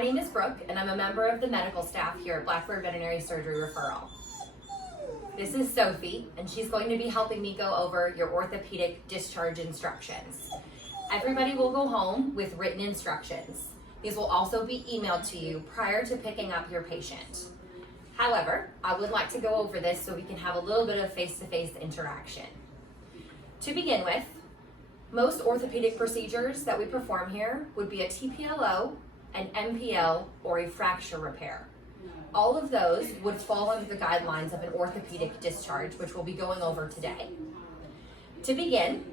My name is Brooke, and I'm a member of the medical staff here at Blackbird Veterinary Surgery Referral. This is Sophie, and she's going to be helping me go over your orthopedic discharge instructions. Everybody will go home with written instructions. These will also be emailed to you prior to picking up your patient. However, I would like to go over this so we can have a little bit of face-to-face interaction. To begin with, most orthopedic procedures that we perform here would be a TPLO, an MPL, or a fracture repair. All of those would fall under the guidelines of an orthopedic discharge, which we'll be going over today. To begin,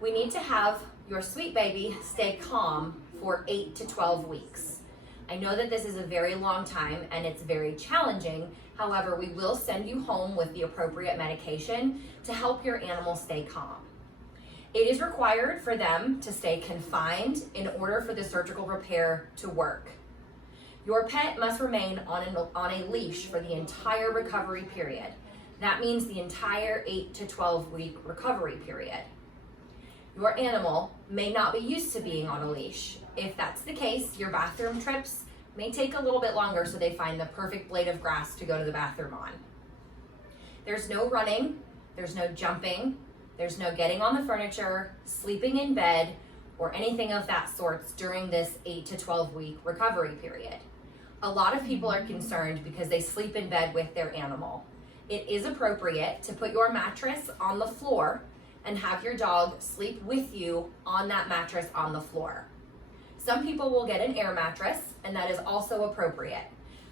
we need to have your sweet baby stay calm for 8 to 12 weeks. I know that this is a very long time and it's very challenging. However, we will send you home with the appropriate medication to help your animal stay calm. It is required for them to stay confined in order for the surgical repair to work. Your pet must remain on a leash for the entire recovery period. That means the entire 8 to 12 week recovery period. Your animal may not be used to being on a leash. If that's the case, your bathroom trips may take a little bit longer so they find the perfect blade of grass to go to the bathroom on. There's no running, there's no jumping, there's no getting on the furniture, sleeping in bed, or anything of that sort during this 8 to 12 week recovery period. A lot of people are concerned because they sleep in bed with their animal. It is appropriate to put your mattress on the floor and have your dog sleep with you on that mattress on the floor. Some people will get an air mattress, and that is also appropriate.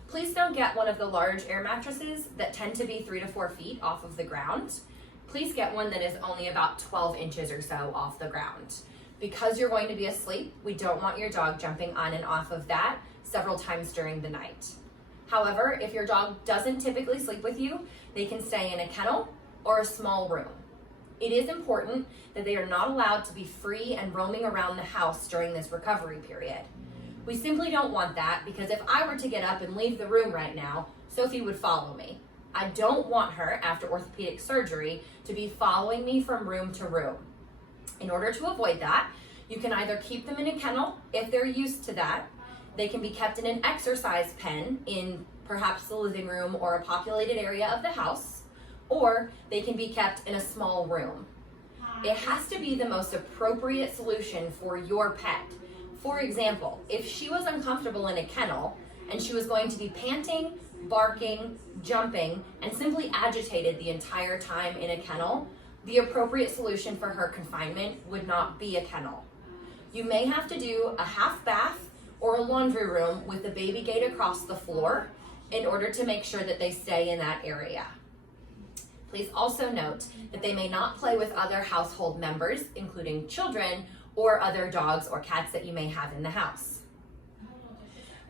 Please don't get one of the large air mattresses that tend to be 3 to 4 feet off of the ground. Please get one that is only about 12 inches or so off the ground. Because you're going to be asleep, we don't want your dog jumping on and off of that several times during the night. However, if your dog doesn't typically sleep with you, they can stay in a kennel or a small room. It is important that they are not allowed to be free and roaming around the house during this recovery period. We simply don't want that because if I were to get up and leave the room right now, Sophie would follow me. I don't want her, after orthopedic surgery, to be following me from room to room. In order to avoid that, you can either keep them in a kennel if they're used to that. They can be kept in an exercise pen in perhaps the living room or a populated area of the house, or they can be kept in a small room. It has to be the most appropriate solution for your pet. For example, if she was uncomfortable in a kennel and she was going to be panting, barking, jumping, and simply agitated the entire time in a kennel, the appropriate solution for her confinement would not be a kennel. You may have to do a half bath or a laundry room with the baby gate across the floor in order to make sure that they stay in that area. Please also note that they may not play with other household members, including children or other dogs or cats that you may have in the house.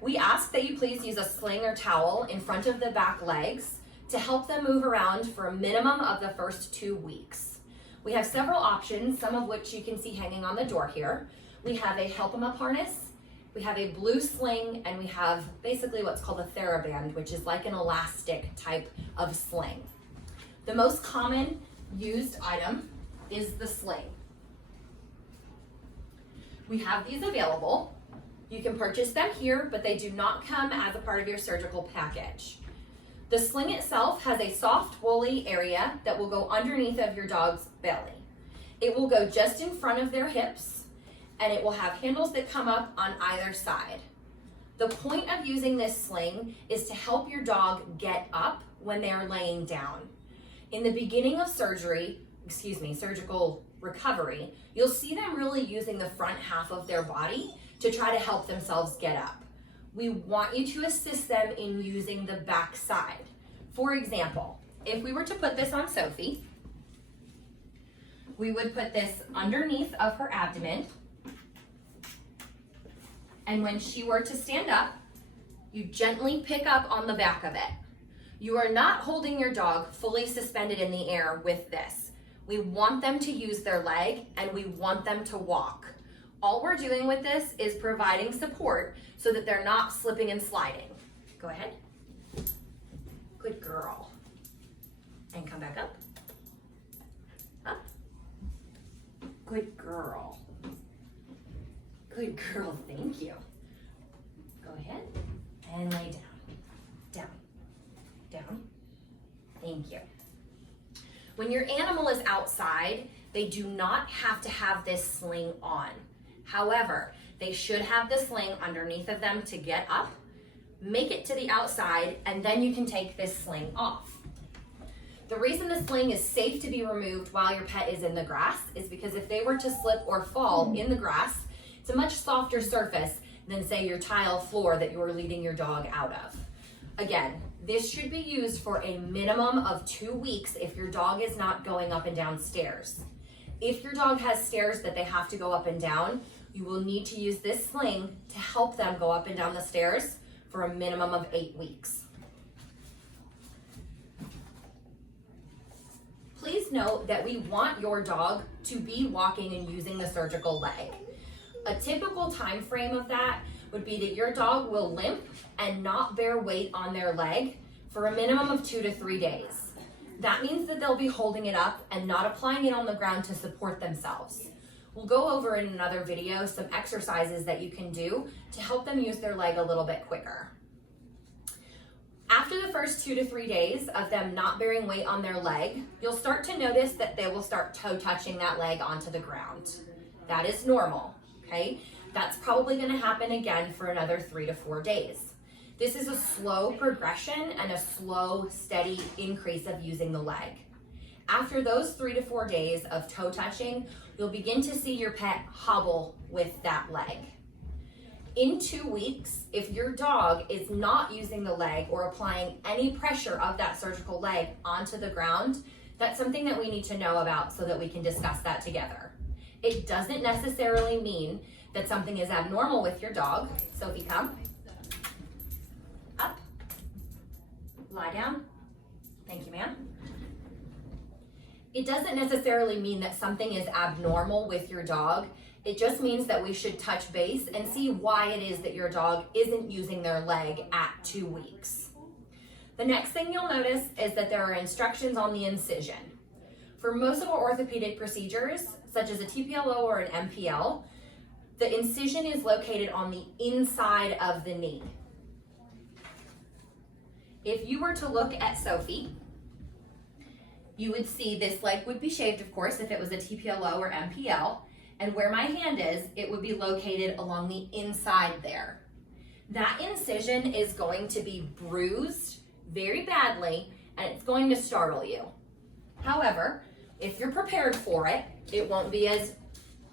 We ask that you please use a sling or towel in front of the back legs to help them move around for a minimum of the first 2 weeks. We have several options, some of which you can see hanging on the door here. We have a help 'em up harness, we have a blue sling, and we have basically what's called a TheraBand, which is like an elastic type of sling. The most common used item is the sling. We have these available. You can purchase them here, but they do not come as a part of your surgical package. The sling itself has a soft, woolly area that will go underneath of your dog's belly. It will go just in front of their hips, and it will have handles that come up on either side. The point of using this sling is to help your dog get up when they are laying down. In the beginning of surgical recovery, you'll see them really using the front half of their body to try to help themselves get up. We want you to assist them in using the back side. For example, if we were to put this on Sophie, we would put this underneath of her abdomen, and when she were to stand up, you gently pick up on the back of it. You are not holding your dog fully suspended in the air with this. We want them to use their leg and we want them to walk. All we're doing with this is providing support so that they're not slipping and sliding. Go ahead. Good girl. And come back up. Up. Good girl. Good girl, thank you. Go ahead. and lay down, down. Thank you. When your animal is outside, they do not have to have this sling on. However, they should have the sling underneath of them to get up, make it to the outside, and then you can take this sling off. The reason the sling is safe to be removed while your pet is in the grass is because if they were to slip or fall in the grass, it's a much softer surface than, say, your tile floor that you're leading your dog out of. Again, this should be used for a minimum of 2 weeks if your dog is not going up and down stairs. If your dog has stairs that they have to go up and down, you will need to use this sling to help them go up and down the stairs for a minimum of 8 weeks. Please note that we want your dog to be walking and using the surgical leg. A typical time frame of that would be that your dog will limp and not bear weight on their leg for a minimum of 2 to 3 days. That means that they'll be holding it up and not applying it on the ground to support themselves. We'll go over in another video some exercises that you can do to help them use their leg a little bit quicker. After the first 2 to 3 days of them not bearing weight on their leg, you'll start to notice that they will start toe touching that leg onto the ground. That is normal, okay? That's probably going to happen again for another 3 to 4 days. This is a slow progression and a slow, steady increase of using the leg. After those 3 to 4 days of toe touching, you'll begin to see your pet hobble with that leg. In 2 weeks, if your dog is not using the leg or applying any pressure of that surgical leg onto the ground, that's something that we need to know about so that we can discuss that together. It doesn't necessarily mean that something is abnormal with your dog. Sophie, come. Up. Lie down. Thank you, ma'am. It doesn't necessarily mean that something is abnormal with your dog. It just means that we should touch base and see why it is that your dog isn't using their leg at 2 weeks. The next thing you'll notice is that there are instructions on the incision. For most of our orthopedic procedures, such as a TPLO or an MPL, the incision is located on the inside of the knee. If you were to look at Sophie, you would see this leg would be shaved, of course, if it was a TPLO or MPL. And where my hand is, it would be located along the inside there. That incision is going to be bruised very badly, and it's going to startle you. However, if you're prepared for it, it won't be as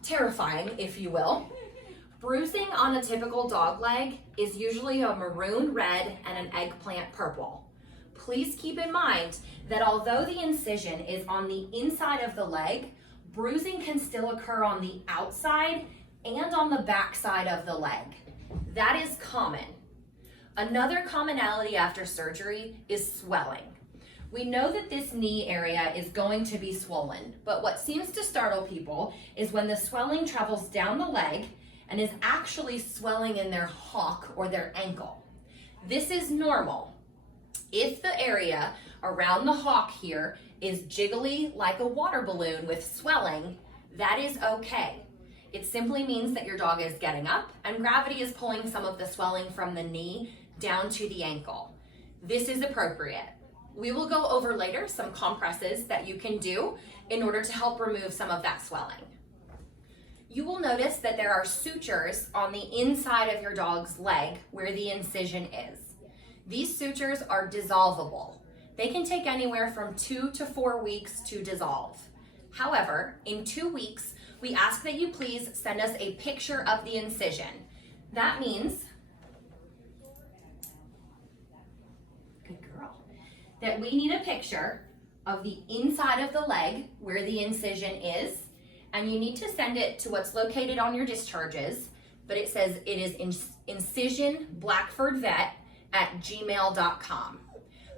terrifying, if you will. Bruising on a typical dog leg is usually a maroon red and an eggplant purple. Please keep in mind that although the incision is on the inside of the leg, bruising can still occur on the outside and on the back side of the leg. That is common. Another commonality after surgery is swelling. We know that this knee area is going to be swollen, but what seems to startle people is when the swelling travels down the leg and is actually swelling in their hock or their ankle. This is normal. If the area around the hock here is jiggly like a water balloon with swelling, that is okay. It simply means that your dog is getting up and gravity is pulling some of the swelling from the knee down to the ankle. This is appropriate. We will go over later some compresses that you can do in order to help remove some of that swelling. You will notice that there are sutures on the inside of your dog's leg where the incision is. These sutures are dissolvable. They can take anywhere from 2 to 4 weeks to dissolve. However, in 2 weeks, we ask that you please send us a picture of the incision. That means, good girl, that we need a picture of the inside of the leg where the incision is, and you need to send it to what's located on your discharges, but it says it is incisionblackfordvet@gmail.com.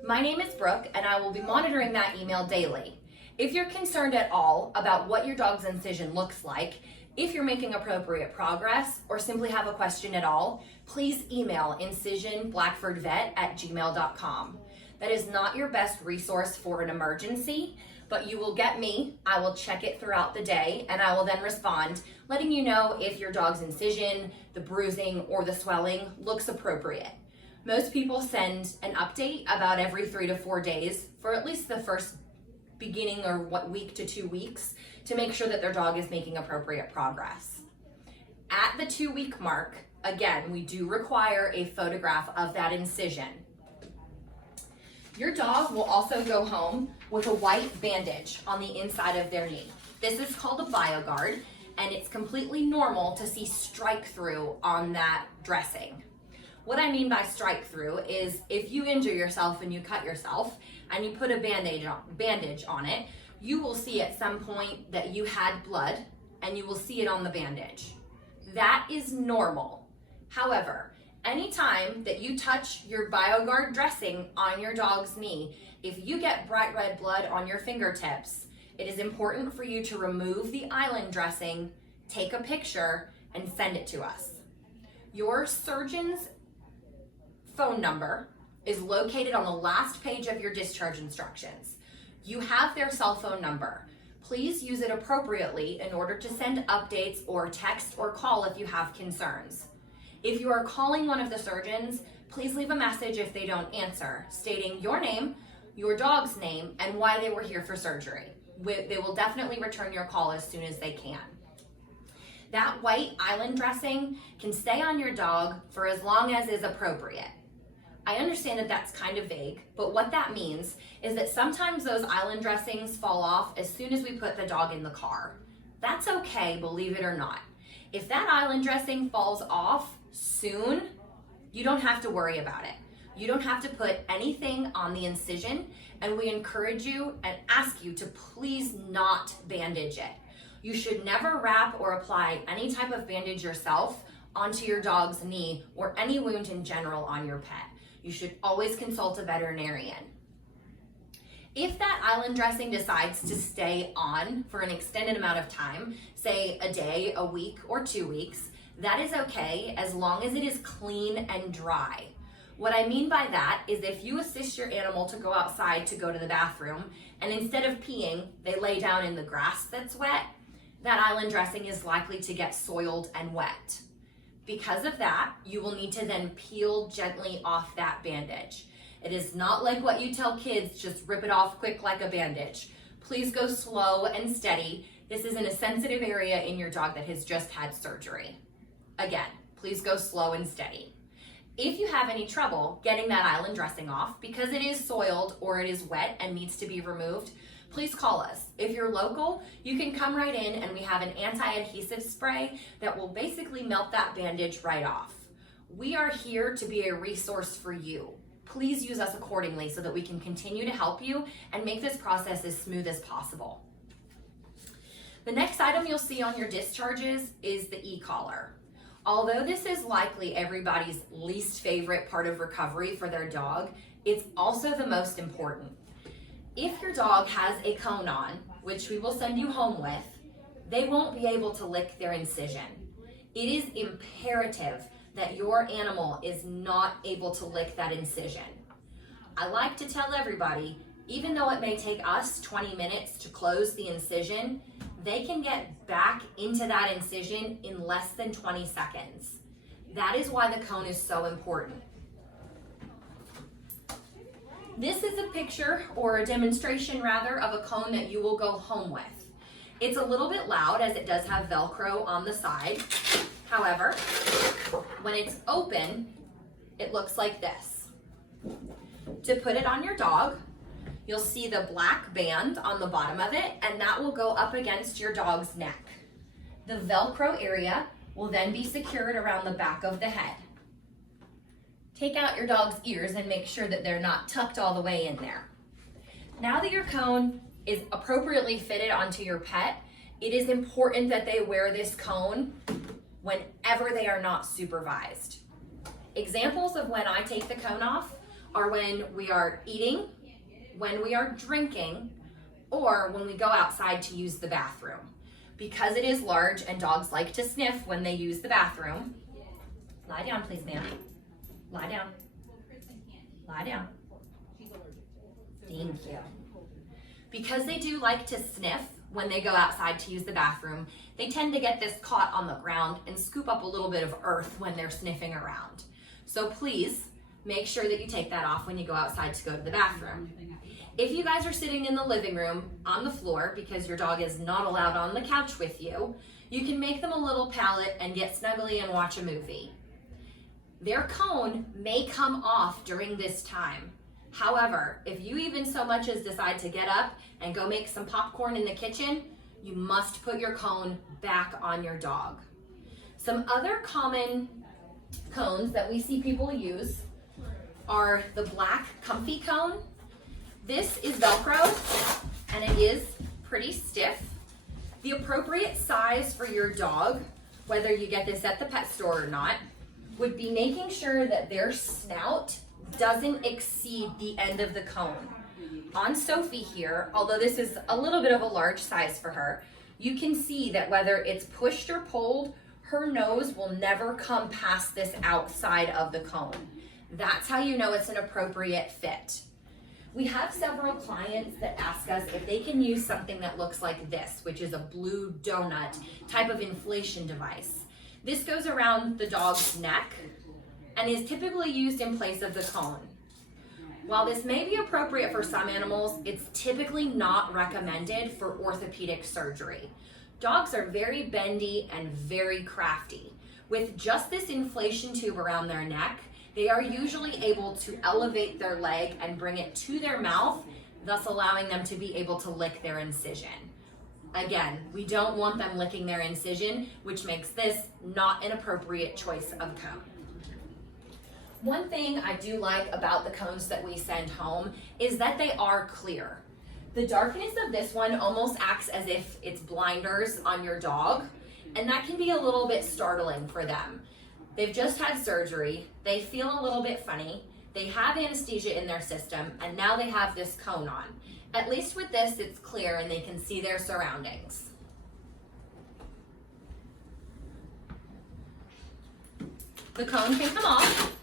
My name is Brooke, and I will be monitoring that email daily. If you're concerned at all about what your dog's incision looks like, if you're making appropriate progress, or simply have a question at all, please email incisionblackfordvet@gmail.com. That is not your best resource for an emergency, but you will get me. I will check it throughout the day, and I will then respond, letting you know if your dog's incision, the bruising, or the swelling looks appropriate. Most people send an update about every 3 to 4 days for at least the first beginning or week to 2 weeks to make sure that their dog is making appropriate progress. At the 2-week mark, again, we do require a photograph of that incision. Your dog will also go home with a white bandage on the inside of their knee. This is called a BioGuard, and it's completely normal to see strike through on that dressing. What I mean by strike through is if you injure yourself and you cut yourself and you put a bandage on it, you will see at some point that you had blood and you will see it on the bandage. That is normal. However, anytime that you touch your BioGuard dressing on your dog's knee, if you get bright red blood on your fingertips, it is important for you to remove the island dressing, take a picture, and send it to us. Your surgeon's phone number is located on the last page of your discharge instructions. You have their cell phone number. Please use it appropriately in order to send updates or text or call if you have concerns. If you are calling one of the surgeons, please leave a message if they don't answer, stating your name, your dog's name, and why they were here for surgery. They will definitely return your call as soon as they can. That white island dressing can stay on your dog for as long as is appropriate. I understand that that's kind of vague, but what that means is that sometimes those island dressings fall off as soon as we put the dog in the car. That's okay, believe it or not. If that island dressing falls off soon, you don't have to worry about it. You don't have to put anything on the incision, and we encourage you and ask you to please not bandage it. You should never wrap or apply any type of bandage yourself onto your dog's knee or any wound in general on your pet. You should always consult a veterinarian. If that island dressing decides to stay on for an extended amount of time, say a day, a week, or 2 weeks, that is okay as long as it is clean and dry. What I mean by that is if you assist your animal to go outside to go to the bathroom, and instead of peeing, they lay down in the grass that's wet, that island dressing is likely to get soiled and wet. Because of that, you will need to then peel gently off that bandage. It is not like what you tell kids, just rip it off quick like a bandage. Please go slow and steady. This is in a sensitive area in your dog that has just had surgery. Again, please go slow and steady. If you have any trouble getting that island dressing off because it is soiled or it is wet and needs to be removed, please call us. If you're local, you can come right in and we have an anti-adhesive spray that will basically melt that bandage right off. We are here to be a resource for you. Please use us accordingly so that we can continue to help you and make this process as smooth as possible. The next item you'll see on your discharges is the e-collar. Although this is likely everybody's least favorite part of recovery for their dog, it's also the most important. If your dog has a cone on, which we will send you home with, they won't be able to lick their incision. It is imperative that your animal is not able to lick that incision. I like to tell everybody, even though it may take us 20 minutes to close the incision, they can get back into that incision in less than 20 seconds. That is why the cone is so important. This is a picture, or a demonstration rather, of a cone that you will go home with. It's a little bit loud as it does have Velcro on the side. However, when it's open, it looks like this. To put it on your dog, you'll see the black band on the bottom of it, and that will go up against your dog's neck. The Velcro area will then be secured around the back of the head. Take out your dog's ears and make sure that they're not tucked all the way in there. Now that your cone is appropriately fitted onto your pet, it is important that they wear this cone whenever they are not supervised. Examples of when I take the cone off are when we are eating, when we are drinking, or when we go outside to use the bathroom. Because it is large and dogs like to sniff when they use the bathroom. Lie down, please, ma'am. Lie down. Lie down. Thank you. Because they do like to sniff when they go outside to use the bathroom, they tend to get this caught on the ground and scoop up a little bit of earth when they're sniffing around. So please make sure that you take that off when you go outside to go to the bathroom. If you guys are sitting in the living room on the floor because your dog is not allowed on the couch with you, you can make them a little pallet and get snuggly and watch a movie. Their cone may come off during this time. However, if you even so much as decide to get up and go make some popcorn in the kitchen, you must put your cone back on your dog. Some other common cones that we see people use are the black comfy cone. This is Velcro and it is pretty stiff. The appropriate size for your dog, whether you get this at the pet store or not, would be making sure that their snout doesn't exceed the end of the cone. On Sophie here, although this is a little bit of a large size for her, you can see that whether it's pushed or pulled, her nose will never come past this outside of the cone. That's how you know it's an appropriate fit. We have several clients that ask us if they can use something that looks like this, which is a blue donut type of inflation device. This goes around the dog's neck and is typically used in place of the cone. While this may be appropriate for some animals, it's typically not recommended for orthopedic surgery. Dogs are very bendy and very crafty. With just this inflation tube around their neck, they are usually able to elevate their leg and bring it to their mouth, thus allowing them to be able to lick their incision. Again, we don't want them licking their incision, which makes this not an appropriate choice of cone. One thing I do like about the cones that we send home is that they are clear. The darkness of this one almost acts as if it's blinders on your dog, and that can be a little bit startling for them. They've just had surgery, they feel a little bit funny, they have anesthesia in their system, and now they have this cone on. At least with this, it's clear and they can see their surroundings. The cone can come off.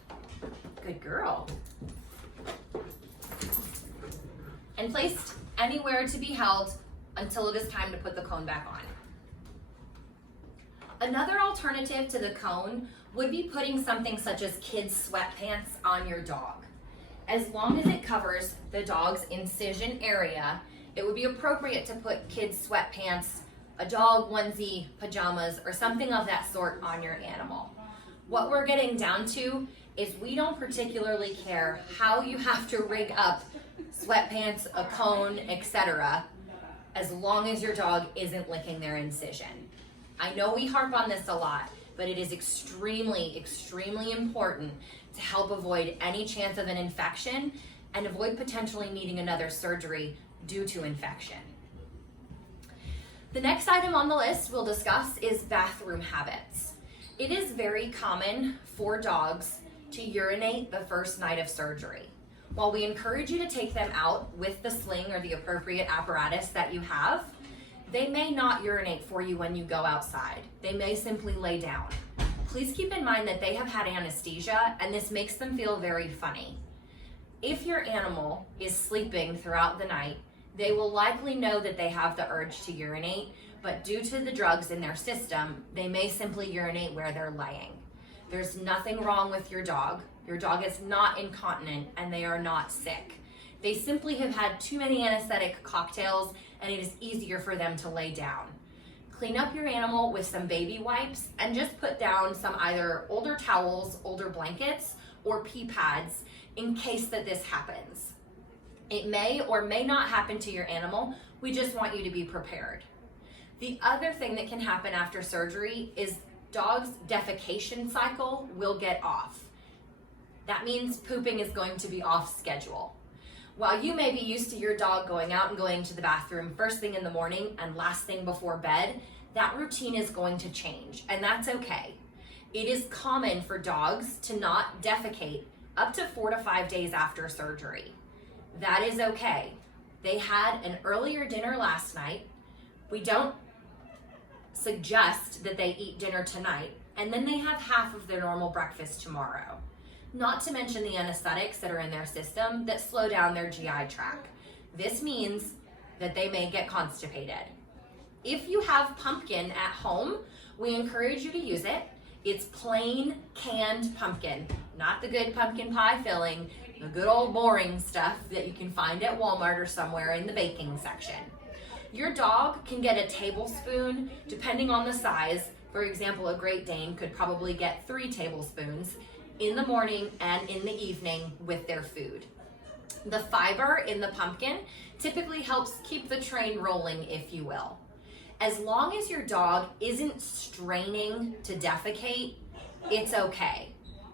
Good girl. And placed anywhere to be held until it is time to put the cone back on. Another alternative to the cone would be putting something such as kids' sweatpants on your dog. As long as it covers the dog's incision area, it would be appropriate to put kids' sweatpants, a dog onesie, pajamas, or something of that sort on your animal. What we're getting down to is we don't particularly care how you have to rig up sweatpants, a cone, etc., as long as your dog isn't licking their incision. I know we harp on this a lot, but it is extremely, extremely important to help avoid any chance of an infection and avoid potentially needing another surgery due to infection. The next item on the list we'll discuss is bathroom habits. It is very common for dogs to urinate the first night of surgery. While we encourage you to take them out with the sling or the appropriate apparatus that you have, they may not urinate for you when you go outside. They may simply lay down. Please keep in mind that they have had anesthesia and this makes them feel very funny. If your animal is sleeping throughout the night, they will likely know that they have the urge to urinate, but due to the drugs in their system, they may simply urinate where they're laying. There's nothing wrong with your dog. Your dog is not incontinent and they are not sick. They simply have had too many anesthetic cocktails and it is easier for them to lay down. Clean up your animal with some baby wipes and just put down some either older towels, older blankets, or pee pads in case that this happens. It may or may not happen to your animal. We just want you to be prepared. The other thing that can happen after surgery is dog's defecation cycle will get off. That means pooping is going to be off schedule. While you may be used to your dog going out and going to the bathroom first thing in the morning and last thing before bed, that routine is going to change, and that's okay. It is common for dogs to not defecate up to 4 to 5 days after surgery. That is okay. They had an earlier dinner last night. We don't suggest that they eat dinner tonight, and then they have half of their normal breakfast tomorrow. Not to mention the anesthetics that are in their system that slow down their GI tract. This means that they may get constipated. If you have pumpkin at home, we encourage you to use it. It's plain canned pumpkin, not the good pumpkin pie filling, the good old boring stuff that you can find at Walmart or somewhere in the baking section. Your dog can get a tablespoon depending on the size. For example, a Great Dane could probably get 3 tablespoons in the morning and in the evening with their food. The fiber in the pumpkin typically helps keep the train rolling, if you will. As long as your dog isn't straining to defecate, it's okay.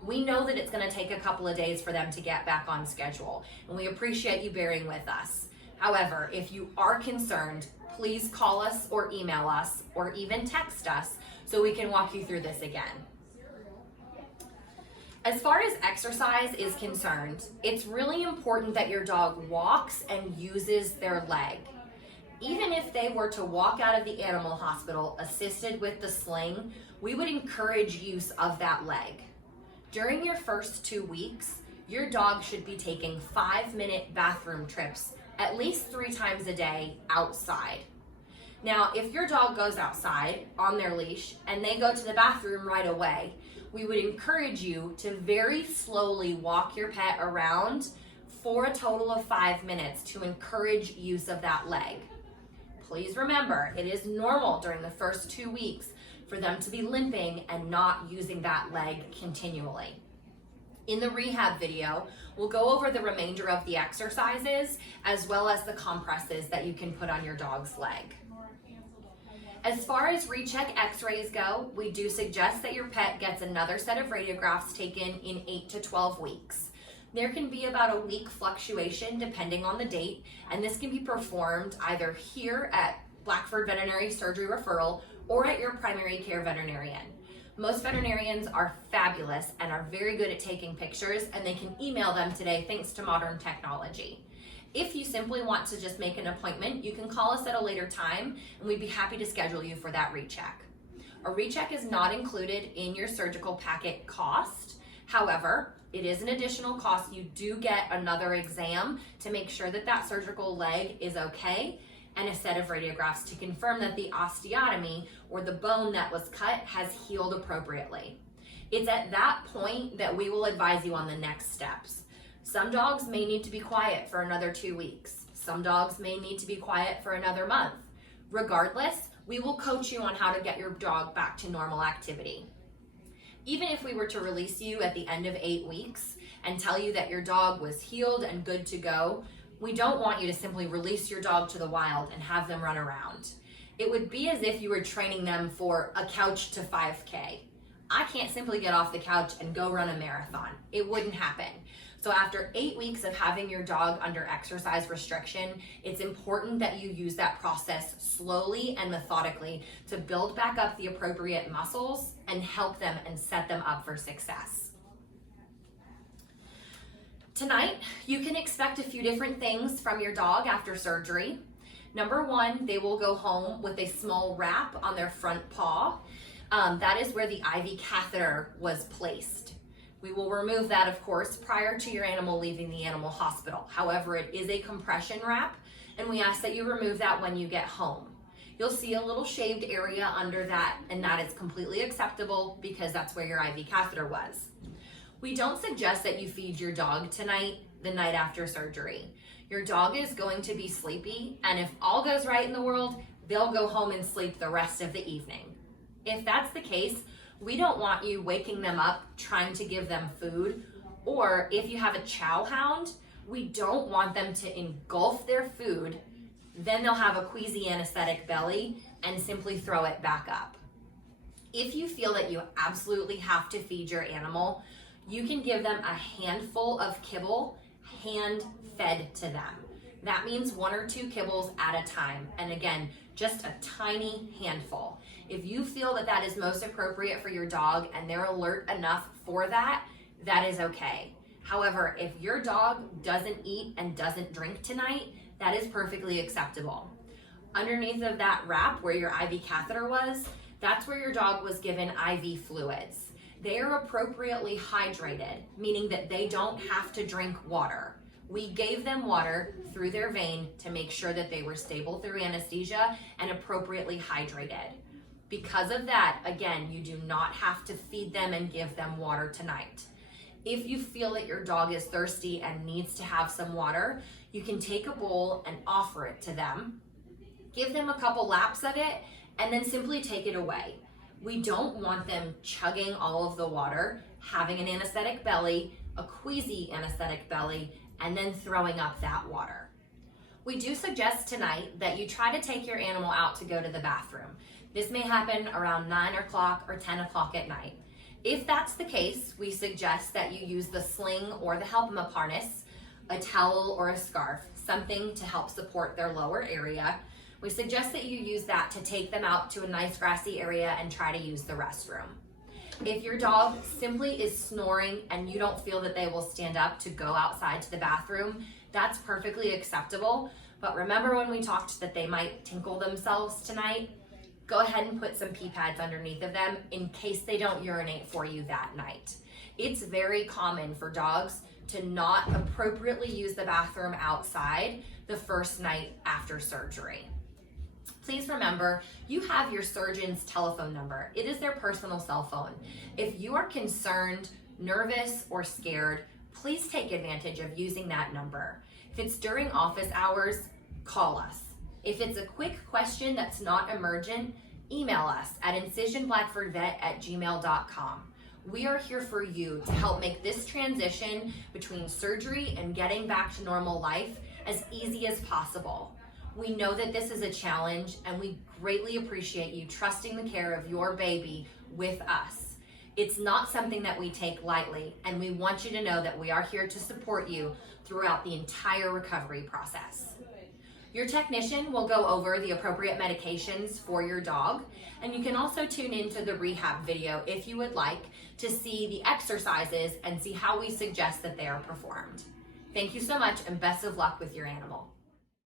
We know that it's going to take a couple of days for them to get back on schedule, and we appreciate you bearing with us. However, if you are concerned, please call us or email us or even text us so we can walk you through this again. As far as exercise is concerned, it's really important that your dog walks and uses their leg. Even if they were to walk out of the animal hospital assisted with the sling, we would encourage use of that leg. During your first 2 weeks, your dog should be taking 5-minute bathroom trips at least 3 times a day outside. Now, if your dog goes outside on their leash and they go to the bathroom right away, we would encourage you to very slowly walk your pet around for a total of 5 minutes to encourage use of that leg. Please remember, it is normal during the first 2 weeks for them to be limping and not using that leg continually. In the rehab video, we'll go over the remainder of the exercises as well as the compresses that you can put on your dog's leg. As far as recheck x-rays go, we do suggest that your pet gets another set of radiographs taken in 8 to 12 weeks. There can be about a week fluctuation depending on the date, and this can be performed either here at Blackford Veterinary Surgery Referral or at your primary care veterinarian. Most veterinarians are fabulous and are very good at taking pictures, and they can email them today thanks to modern technology. If you simply want to just make an appointment, you can call us at a later time and we'd be happy to schedule you for that recheck. A recheck is not included in your surgical packet cost. However, it is an additional cost. You do get another exam to make sure that that surgical leg is okay and a set of radiographs to confirm that the osteotomy or the bone that was cut has healed appropriately. It's at that point that we will advise you on the next steps. Some dogs may need to be quiet for another 2 weeks. Some dogs may need to be quiet for another month. Regardless, we will coach you on how to get your dog back to normal activity. Even if we were to release you at the end of 8 weeks and tell you that your dog was healed and good to go, we don't want you to simply release your dog to the wild and have them run around. It would be as if you were training them for a couch to 5K. I can't simply get off the couch and go run a marathon. It wouldn't happen. So after 8 weeks of having your dog under exercise restriction, it's important that you use that process slowly and methodically to build back up the appropriate muscles and help them and set them up for success. Tonight, you can expect a few different things from your dog after surgery. Number 1, they will go home with a small wrap on their front paw. That is where the IV catheter was placed. We will remove that, of course, prior to your animal leaving the animal hospital. However, it is a compression wrap, and we ask that you remove that when you get home. You'll see a little shaved area under that, and that is completely acceptable because that's where your IV catheter was. We don't suggest that you feed your dog tonight, the night after surgery. Your dog is going to be sleepy, and if all goes right in the world, they'll go home and sleep the rest of the evening. If that's the case, we don't want you waking them up trying to give them food, or if you have a chow hound, we don't want them to engulf their food, then they'll have a queasy anesthetic belly and simply throw it back up. If you feel that you absolutely have to feed your animal, you can give them a handful of kibble hand-fed to them. That means 1 or 2 kibbles at a time, and again, just a tiny handful. If you feel that that is most appropriate for your dog and they're alert enough for that, that is okay. However, if your dog doesn't eat and doesn't drink tonight, that is perfectly acceptable. Underneath of that wrap where your IV catheter was, that's where your dog was given IV fluids. They are appropriately hydrated, meaning that they don't have to drink water. We gave them water through their vein to make sure that they were stable through anesthesia and appropriately hydrated. Because of that, again, you do not have to feed them and give them water tonight. If you feel that your dog is thirsty and needs to have some water, you can take a bowl and offer it to them. Give them a couple laps of it and then simply take it away. We don't want them chugging all of the water, having an anesthetic belly, a queasy anesthetic belly, and then throwing up that water. We do suggest tonight that you try to take your animal out to go to the bathroom. This may happen around 9 o'clock or 10 o'clock at night. If that's the case, we suggest that you use the sling or the help 'em up harness, a towel or a scarf, something to help support their lower area. We suggest that you use that to take them out to a nice grassy area and try to use the restroom. If your dog simply is snoring and you don't feel that they will stand up to go outside to the bathroom, that's perfectly acceptable. But remember when we talked that they might tinkle themselves tonight? Go ahead and put some pee pads underneath of them in case they don't urinate for you that night. It's very common for dogs to not appropriately use the bathroom outside the first night after surgery. Please remember, you have your surgeon's telephone number. It is their personal cell phone. If you are concerned, nervous, or scared, please take advantage of using that number. If it's during office hours, call us. If it's a quick question that's not emergent, email us at incisionblackfordvet@gmail.com. We are here for you to help make this transition between surgery and getting back to normal life as easy as possible. We know that this is a challenge and we greatly appreciate you trusting the care of your baby with us. It's not something that we take lightly, and we want you to know that we are here to support you throughout the entire recovery process. Your technician will go over the appropriate medications for your dog, and you can also tune into the rehab video if you would like to see the exercises and see how we suggest that they are performed. Thank you so much and best of luck with your animal.